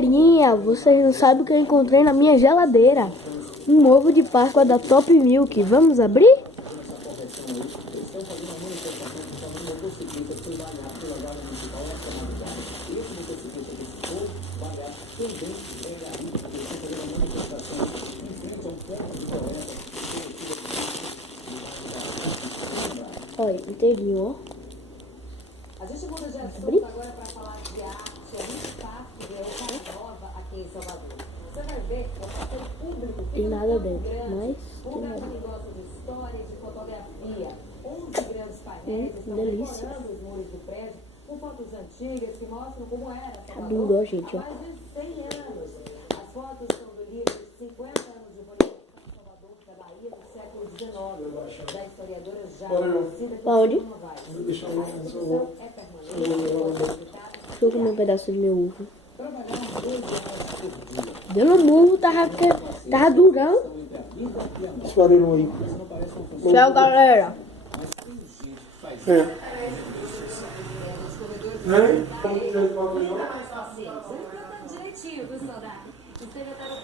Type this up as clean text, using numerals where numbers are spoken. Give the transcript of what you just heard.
Galerinha, vocês não sabem o que eu encontrei na minha geladeira. Um ovo de Páscoa da Top Milk. Vamos abrir? Olha, inteirinho, ó. A gente muda de assunto agora para falar de arte. É muito fácil ver o Cara Nova aqui em Salvador. Você vai ver o passeio público. Tem nada dentro, mas Um lugar que gosta de história, de fotografia. 11 grandes painéis estão delícia. decorando os muros do prédio com fotos antigas que mostram como era Tá Salvador duro, ó, gente, ó. há mais de 100 anos. As fotos são do livro 50 anos de Bonificação de Salvador da Bahia do século XIX, da historiadora Jacida Pode? Novaes. Deixa eu ver se eu É vou. permanente. Deixa eu comer um pedaço do meu ovo. Deu no murro, tava durão. Esse farelo aí. Tchau, galera. É. Né? Direitinho, viu, Saudade? O secretário